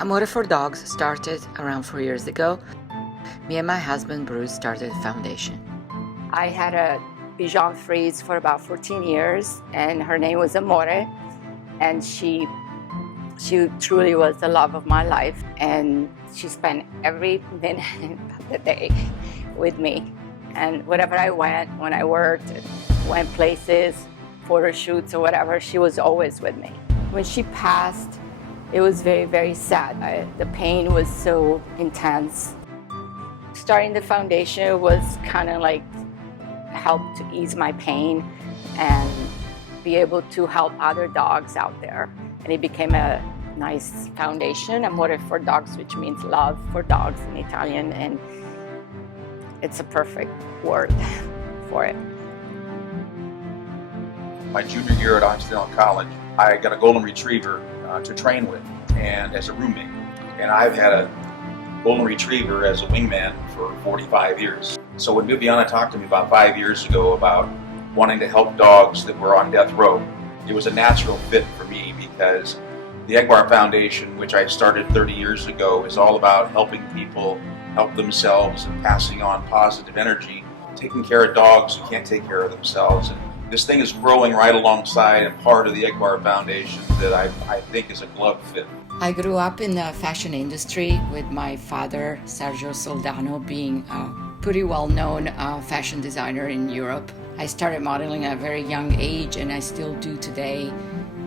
Amore for Dogs started around 4 years ago. Me and my husband Bruce started a foundation. I had a Bichon Frise for about 14 years, and her name was Amore, and she truly was the love of my life, and she spent every minute of the day with me. And wherever I went, when I worked, went places, photo shoots or whatever, she was always with me. When she passed, it was very, very sad. The pain was so intense. Starting the foundation was kind of like helped to ease my pain and be able to help other dogs out there. And it became a nice foundation, Amore for Dogs, which means love for dogs in Italian, and it's a perfect word for it. My junior year at Occidental College, I got a golden retriever to train with and as a roommate. And I've had a golden retriever as a wingman for 45 years. So when Viviana talked to me about 5 years ago about wanting to help dogs that were on death row, it was a natural fit for me because the Egbar Foundation, which I started 30 years ago, is all about helping people help themselves and passing on positive energy, taking care of dogs who can't take care of themselves. And this thing is growing right alongside and part of the Egbar Foundation that I think is a glove fit. I grew up in the fashion industry with my father, Sergio Soldano, being a pretty well-known fashion designer in Europe. I started modeling at a very young age, and I still do today.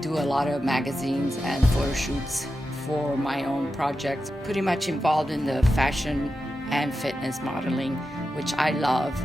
Do a lot of magazines and photo shoots for my own projects. Pretty much involved in the fashion and fitness modeling, which I love.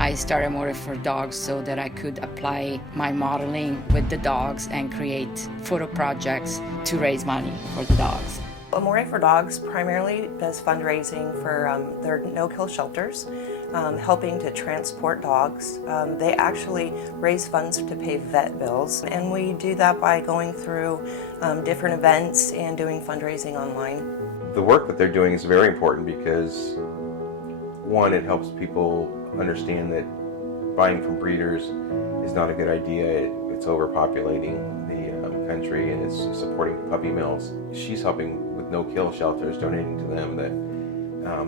I started Amore for Dogs so that I could apply my modeling with the dogs and create photo projects to raise money for the dogs. Amore for Dogs primarily does fundraising for their no-kill shelters, helping to transport dogs. They actually raise funds to pay vet bills, and we do that by going through different events and doing fundraising online. The work that they're doing is very important because, one, it helps people understand that buying from breeders is not a good idea. It's overpopulating the country, and it's supporting puppy mills. She's helping with no-kill shelters, donating to them that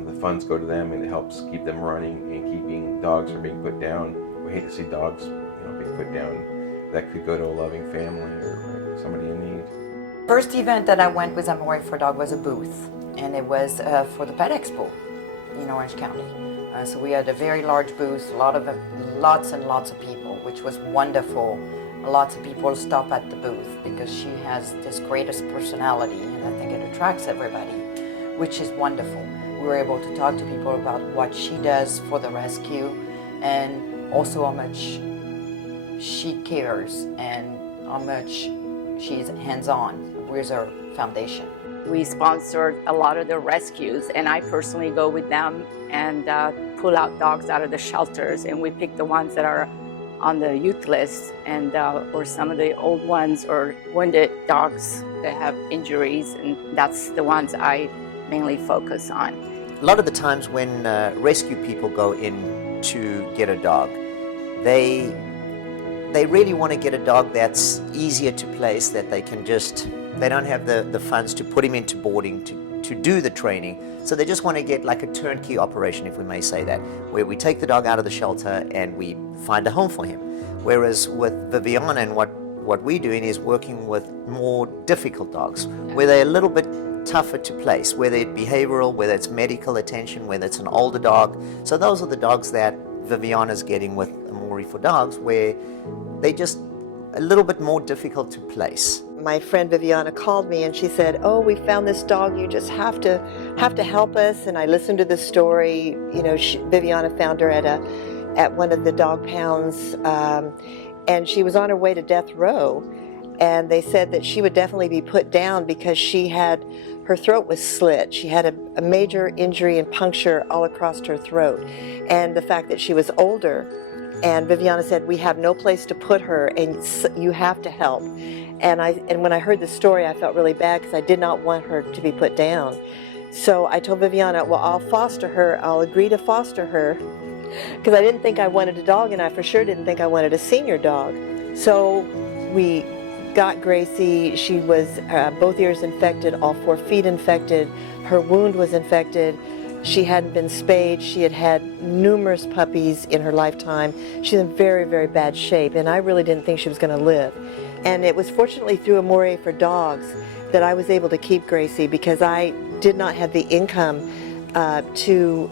the funds go to them, and it helps keep them running and keeping dogs from being put down. We hate to see dogs, being put down. That could go to a loving family or somebody in need. First event that I went with Amore for Dog was a booth, and it was for the Pet Expo in Orange County. So we had a very large booth, lots and lots of people, which was wonderful. Lots of people stop at the booth because she has this greatest personality, and I think it attracts everybody, which is wonderful. We were able to talk to people about what she does for the rescue and also how much she cares and how much she's hands-on with her foundation. We sponsored a lot of the rescues, and I personally go with them and pull out dogs out of the shelters, and we pick the ones that are on the youth list, and or some of the old ones or wounded dogs that have injuries, and that's the ones I mainly focus on. A lot of the times when rescue people go in to get a dog, they really want to get a dog that's easier to place, that they don't have the funds to put him into boarding to do the training. So they just want to get like a turnkey operation, if we may say that, where we take the dog out of the shelter and we find a home for him. Whereas with Viviana and what we're doing is working with more difficult dogs, where they're a little bit tougher to place, whether it's behavioral, whether it's medical attention, whether it's an older dog. So those are the dogs that Viviana's getting with Amore for Dogs, where they just a little bit more difficult to place. My friend Viviana called me and she said, "Oh, we found this dog. You just have to help us." And I listened to the story. Viviana found her at one of the dog pounds, and she was on her way to death row. And they said that she would definitely be put down because her throat was slit. She had a major injury and puncture all across her throat, and the fact that she was older. And Viviana said, "We have no place to put her, and you have to help." And when I heard the story, I felt really bad because I did not want her to be put down. So I told Viviana, "Well, I'll foster her. I'll agree to foster her," because I didn't think I wanted a dog, and I for sure didn't think I wanted a senior dog. So we got Gracie, she was both ears infected, all 4 feet infected. Her wound was infected. She hadn't been spayed. She had had numerous puppies in her lifetime. She's in very, very bad shape, and I really didn't think she was going to live. And it was fortunately through Amore for Dogs that I was able to keep Gracie, because I did not have the income to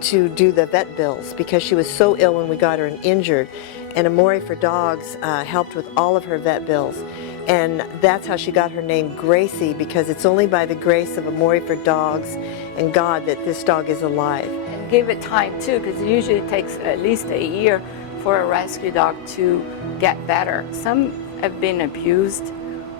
do the vet bills, because she was so ill when we got her and injured. And Amore for Dogs helped with all of her vet bills. And that's how she got her name Gracie, because it's only by the grace of Amore for Dogs and God that this dog is alive. And give it time too, because it usually takes at least a year for a rescue dog to get better. Some have been abused,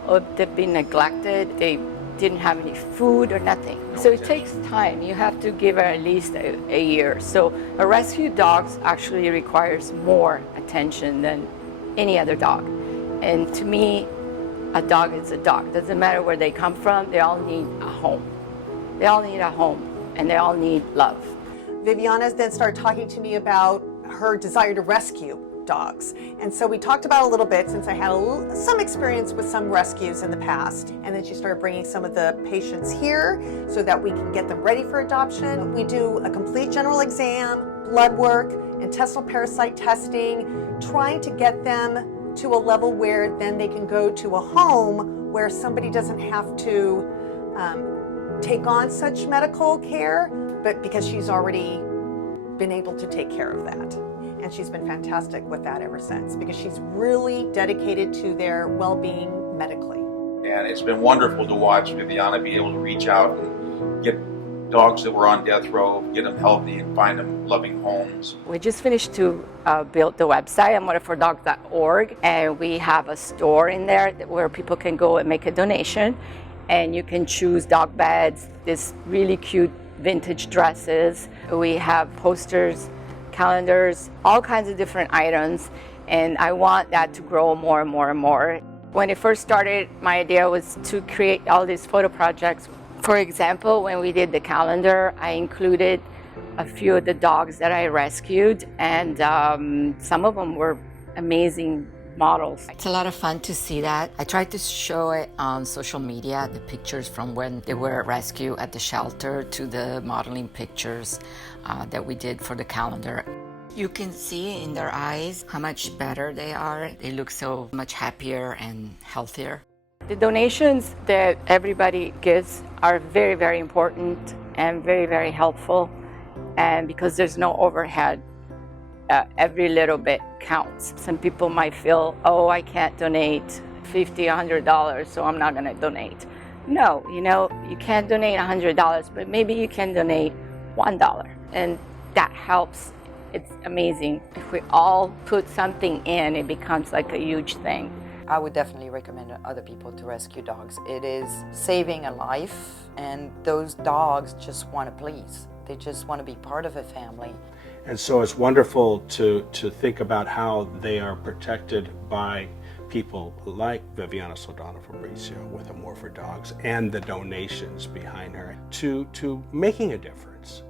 or they've been neglected. They didn't have any food or nothing. So it takes time. You have to give her at least a year. So a rescue dog actually requires more attention than any other dog. And to me, a dog is a dog. Doesn't matter where they come from, they all need a home. They all need a home, and they all need love. Viviana then started talking to me about her desire to rescue dogs. And so we talked about it a little bit, since I had some experience with some rescues in the past. And then she started bringing some of the patients here so that we can get them ready for adoption. We do a complete general exam, blood work, intestinal parasite testing, trying to get them to a level where then they can go to a home where somebody doesn't have to take on such medical care, but because she's already been able to take care of that. And she's been fantastic with that ever since, because she's really dedicated to their well-being medically. And it's been wonderful to watch Viviana be able to reach out and get dogs that were on death row, get them healthy and find them loving homes. We just finished to build the website, amorefordogs.org, and we have a store in there where people can go and make a donation, and you can choose dog beds, this really cute vintage dresses. We have posters, calendars, all kinds of different items, and I want that to grow more and more and more. When it first started, my idea was to create all these photo projects. For example, when we did the calendar, I included a few of the dogs that I rescued, and some of them were amazing models. It's a lot of fun to see that. I tried to show it on social media, the pictures from when they were rescued at the shelter to the modeling pictures that we did for the calendar. You can see in their eyes how much better they are. They look so much happier and healthier. The donations that everybody gives are very, very important and very, very helpful. And because there's no overhead, every little bit counts. Some people might feel, oh, I can't donate $50, $100, so I'm not going to donate. No, you can't donate $100, but maybe you can donate $1. And that helps. It's amazing. If we all put something in, it becomes like a huge thing. I would definitely recommend other people to rescue dogs. It is saving a life, and those dogs just want to please. They just want to be part of a family. And so it's wonderful to think about how they are protected by people like Viviana Soldano Fabricio with Amore for Dogs, and the donations behind her to making a difference.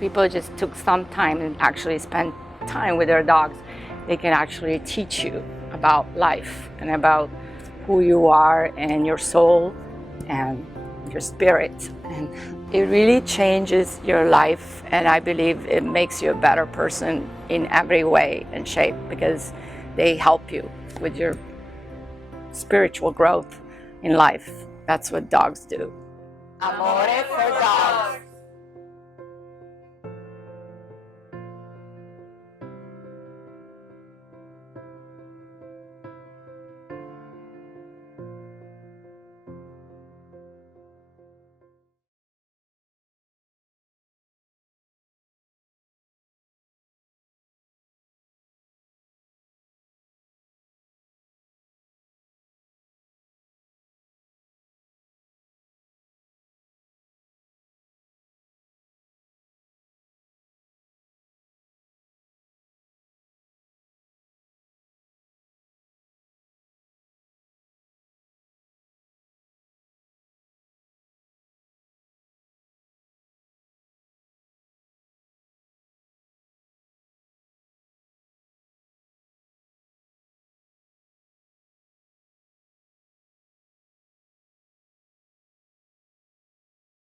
People just took some time and actually spent time with their dogs. They can actually teach you about life and about who you are and your soul and your spirit. And it really changes your life, and I believe it makes you a better person in every way and shape, because they help you with your spiritual growth in life. That's what dogs do. Amore for Dogs.